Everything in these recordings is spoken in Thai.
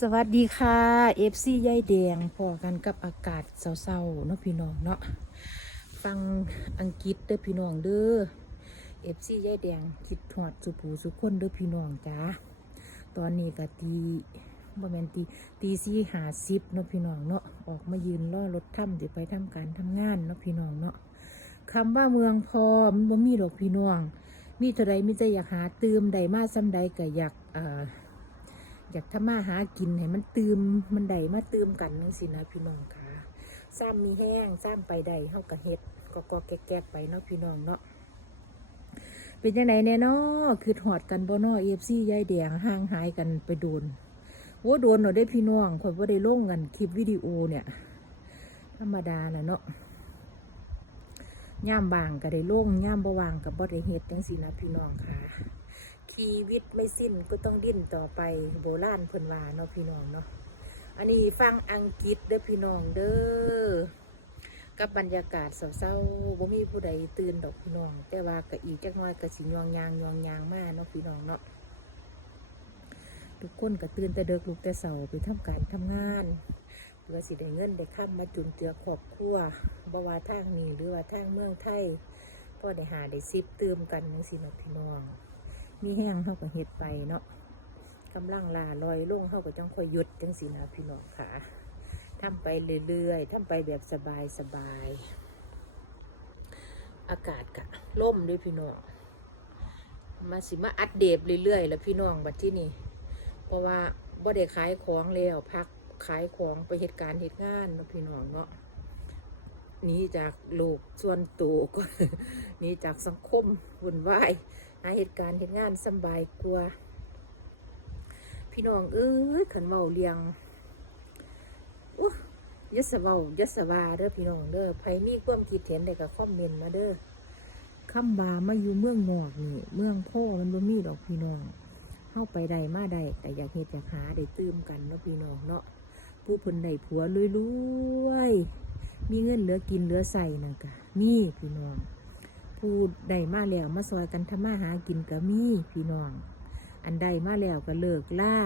สวัสดีค่ะเอฟซียายแดงพอกันกับอากาศเศร้าๆเนาะพี่น้องเนาะฟังอังกฤษเด้อพี่น้องเด้อเอฟซียายแดงคิดถอดสุผูสุคนเด้อพี่น้องจ้าตอนนี้ก็ตีบ่แมนตีตีสี่หาสิบเนาะพี่น้องเนาะออกมายืนรอรถถ้ำสิไปทำการทำงานเนาะพี่น้องเนาะคำว่าเมืองพอมันบ่มีดอกพี่น้อง มีเท่าใดมีแต่อยากหาตืมใดมาซ้ำใดก็อยากอ่า อยากทำมาหากินให้มันตืมมันใดมาตืมกันนึงสินะพี่น้องค่ะซ้ำมีแห้งซ้ำไปใดเฮากะเฮ็ดก็ก็แก๊กๆไปเนาะพี่น้องเนาะเป็นยังไงแน่เนาะคือหอดกันบ่เนาะเอฟซียายแดงห่างหายกันไปโดนโอ้โดนเนาะได้พี่น้องคนว่าได้ลงกันคลิปวิดีโอเนี่ย ธรรมดาแหละเนาะย่ามบางก็ได้ลงย่ามบ่วางก็บ่ได้เฮ็ดจังสินะพี่น้องค่ะ ชีวิตไม่สิ้นก็ต้องดิ้นต่อไปโบราณเพิ่นว่าเนาะพี่น้องเนาะอันนี้ฟังอังกฤษเด้อพี่น้องเด้อกับบรรยากาศเศร้าๆบ่มีผู้ใดตื่นดอกพี่น้อง แต่ว่าก็อีกจักน้อยก็สิยองยางยองยางมากเนาะพี่น้องเนาะทุกคนก็ตื่นแต่เด็กลุกแต่เสาไปทำการทำงานเพื่อสิได้เงินได้ค้ำมาจุนเจือครอบครัวบ่ว่าทางนี้หรือว่าทางเมืองไทยก็ได้หาได้ซิบเติมกันจังซี่เนาะพี่น้อง มีแห้งเท่ากับเห็ดไปเนาะกำลังลาลอยลงเท่ากับจังค่อยหยุดจังสีนะพี่น้องค่ะทำไปเรื่อยๆทำไปแบบสบายสบายๆอากาศกะล่มด้วยพี่น้องมาสิมาอัปเดตเรื่อยๆแล้วพี่น้องบัดที่นี่เพราะว่าบ่ได้ขายของแล้วพักขายของไปเหตุการณ์เหตุงานเนาะพี่น้องเนาะ หนีจากโลกส่วนตัวก็หนีจากสังคมวุ่นวายหาเหตุการณ์เหตุงานสบายกว่า พี่น้องเอ้ยขันเว้าเลียงอู้ยศเว้ายศวาเด้อพี่น้องเด้อไผมีความคิดเห็นได้ก็คอมเมนต์มาเด้อคำบามาอยู่เมืองนอกนี่ เมืองพ่อมันบ่มีดอกพี่น้องเข้าไปใดมาใดแต่อยากเฮ็ดอยากหาได้ตื้มกันเนาะพี่น้องเนาะผู้เพิ่นได้ผัวรวยๆ มีเงินเหลือกินเหลือใส่นั่นกะมีพี่น้อง ผู้ใดมาแล้วมาซอยกันทำมาหากินก็มีพี่น้อง อันใดมาแล้วก็เลิกล่า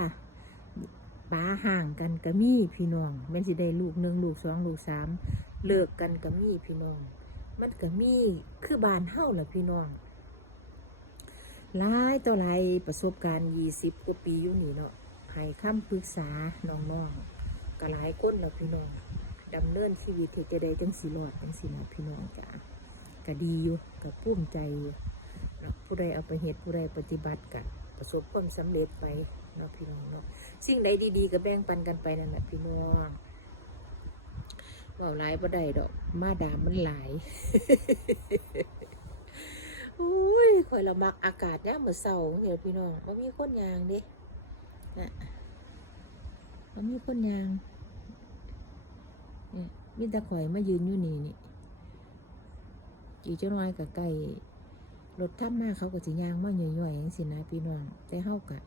ป้าห่างกันก็มีพี่น้องแม่นสิได้ลูกหนึ่งลูกสองลูกสามเลิกกันก็มีพี่น้อง มันก็มีคือบานเฮ้าล่ะพี่น้องหลายต่อหลายประสบการณ์ยี่สิบกว่าปีอยู่นี่เนาะให้คำปรึกษาน้องๆก็หลายคนแล้วพี่น้อง ดำเนินชีวิตที่จะได้จังสีรอดจังสีนะพี่น้องจ้าก็ดีอยู่ก็ภูมิใจนะผู้ใดเอาไปเหตุผู้ใดปฏิบัติกันประสบความสำเร็จไปเนาะพี่น้องเนาะสิ่งใดดีๆก็แบ่งปันกันไปนั่นแหละพี่น้องเว่าหลายบ่ได้ดอกมาดามมันหลายอุ้ยคอยละมักอากาศเนี่ยามมื่อเสาร์เห็นพี่น้องว่ามีคนยางดินะว่ามีคนยาง นี่มีแตะข่อยมายืนอยู่นี่นี่อีเจ้าน้อยกับไก่รถทับมาเขาก็สิยางมาหน่อยๆอย่างสินะพี่น้อง แต่เฮากะ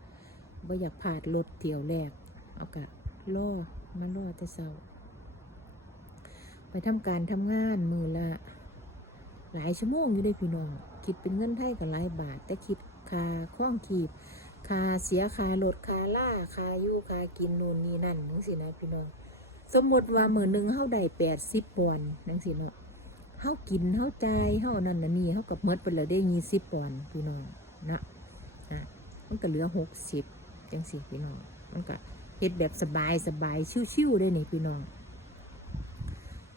บ่อยากพลาดรถเที่ยวแรก เอากะล่อมาล่อแต่เศร้า ไปทำการทำงานมือละ หลายชั่วโมงอยู่ได้พี่น้อง คิดเป็นเงินไทยกับหลายบาท แต่คิดคาข้องขีบคาเสียคารถคาล่าคาอยู่คากินนู่นนี่นั่นนังสินะพี่น้อง สมมติว่ามือหนึ่งเฮาได้แปดสิบปอนด์นังสิเนาะเฮากินเฮาใจายเฮานั่นน่ะนี่เฮากับเมดไปแล้วได้ยี่สิบปอนด์พี่น้องนะอะมันก็เหลือหกสิบจังสิพี่น้องมันก็เฮ็ดแบบสบายสบายชิวๆได้นี่พี่น้อง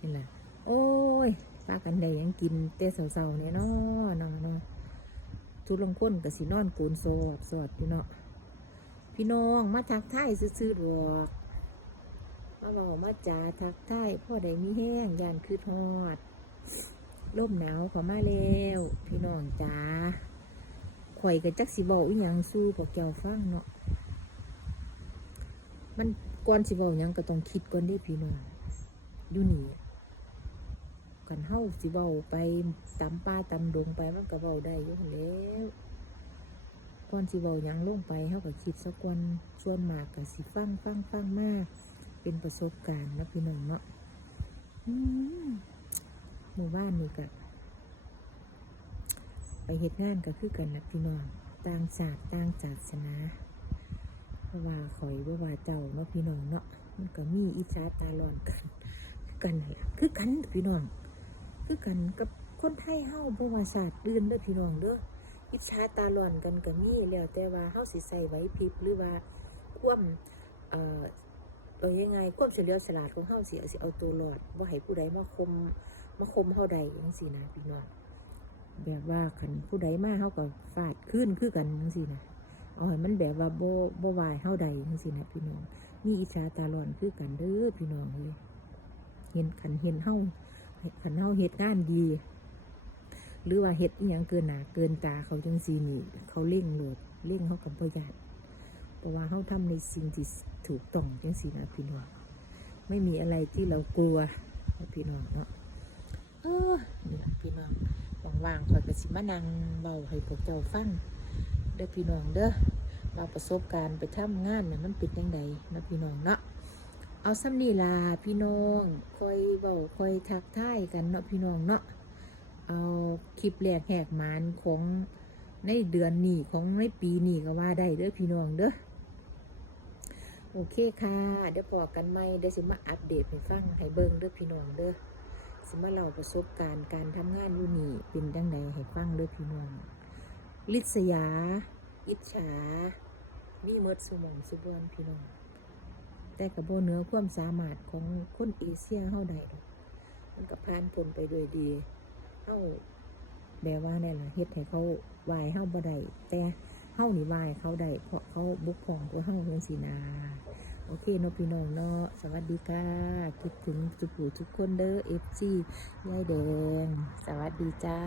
นี่แหละโอ้ยป้ากันได้ยังกินแต่เสาๆเนี่ยเนาะเนาะเนาะทุกลงคนก็สินอนโกนโซดสอดพี่น้องพี่น้องมาทักทายซื่อๆดอก มาบอมาจ่าทักทายพ่อใดมีแห้งยานคือทอดร่มหนาวข้ามาแล้วพี่น้องจ๋าข่อยกับจักสิบอกอีหยังสู้พวกเจ้าฟังเนาะมันก่อนสิบอกยังก็ต้องคิดก่อนเด้พี่น้องอยู่นี่กันเฮาสิเว้าไปตามป่าตามดงไปมันก็เว้าได้อยู่แล้วก่อนสิเว้ายังลงไปเฮาก็คิดสักวันส่วนมากก็สิฟังฟังฟังมาก เป็นประสบการณ์นะพี่น้องเนาะหมู่บ้านนี่ก็ไปเหตุงานก็คือกันนะพี่น้องต่างศาสตร์ต่างศาสนาราะว่าข่อยว่าว่าเจ้าเนาะพี่น้องเนาะมันก็มีอิจฉาตาร้อนกัน คือกันนั่นล่ะคือกันพี่น้องคือกันกับคนไทยเฮาบ่ว่าศาสตร์อื่นเด้อพี่น้องเด้ออิจฉาตาร้อนกันก็มีแล้วแต่ว่าเฮาสิใส่ไหวพริบหรือว่าความเอ่อ เอายังไงความเฉลียวฉลาดของเฮาสิเอาสิเอาตัวรอดบ่าให้ผู้ใดมาคมมาคมเฮาใดจังซี่นะพี่น้องแบบว่าคันผู้ใดมาเฮาก็ฟาดขึ้นคือกันจังซี่นะเอาให้มันแบบว่าบ่บ่วายเฮาใดจังซี่นะพี่น้องมีอิจฉาตาร้อนคือกันเด้อพี่น้องเอ้ยเห็นคันเห็นเฮาขันเฮาเฮ็ดงานดี หรือว่าเฮ็ดอหยังเกินหนาเกินตาเขาจังซีนี่เขาเล่งโหลดเล่งเขากับประหยัด ราะว่าเขาทำในสิ่งที่ถูกต้องจังซีนะพี่น้องไม่มีอะไรที่เรากลัวนะพี่น้องเนาะเออนี่ล่ะพี่น้องว่างๆคอยกระสิมานั่งเบาให้พวกเจ้าฟังเด้อพี่น้องเด้อว่าประสบการณ์ไปทำงานเนี่ยมันเป็นยังไงนะพี่น้องเนาะเอาซ้ำนี่ล่ะพี่น้องคอยเบาคอยทักทายกันเนาะพี่น้องเนาะเอาคลิปแรกแหกมานของในเดือนนี้ของในปีนี้ก็ว่าได้เด้อพี่น้องเด้อ โอเคค่ะ เดี๋ยวพอกันไหมเดี๋ยวสิมาอัปเดตให้ฟังให้เบิ่งเด้อพี่น้องเด้อสิมาเล่าประสบการณ์การทำงานอยู่นี่เป็นจังใดให้ฟังเด้อพี่น้อง ลิษยา อิจฉา มีเมดสมองสุบวนพี่น้อง แต่กับโบเนื้อความสามารถของคนเอเชียเฮาใดมันก็ผ่านพ้นไปด้วยดีเฮาแบบว่าเนี่ยล่ะเฮ็ดให้เขาวายเฮาบ่ได้แต่ เฮานี่วายเขาได้เพราะเขาบุกของตัวเฮาจังซี่นาโอเคเนาะพี่น้องเนาะสวัสดีค่ะคิดถึงจุกผู้ทุกคนเด้อเอฟซียายแดง สวัสดีจ้า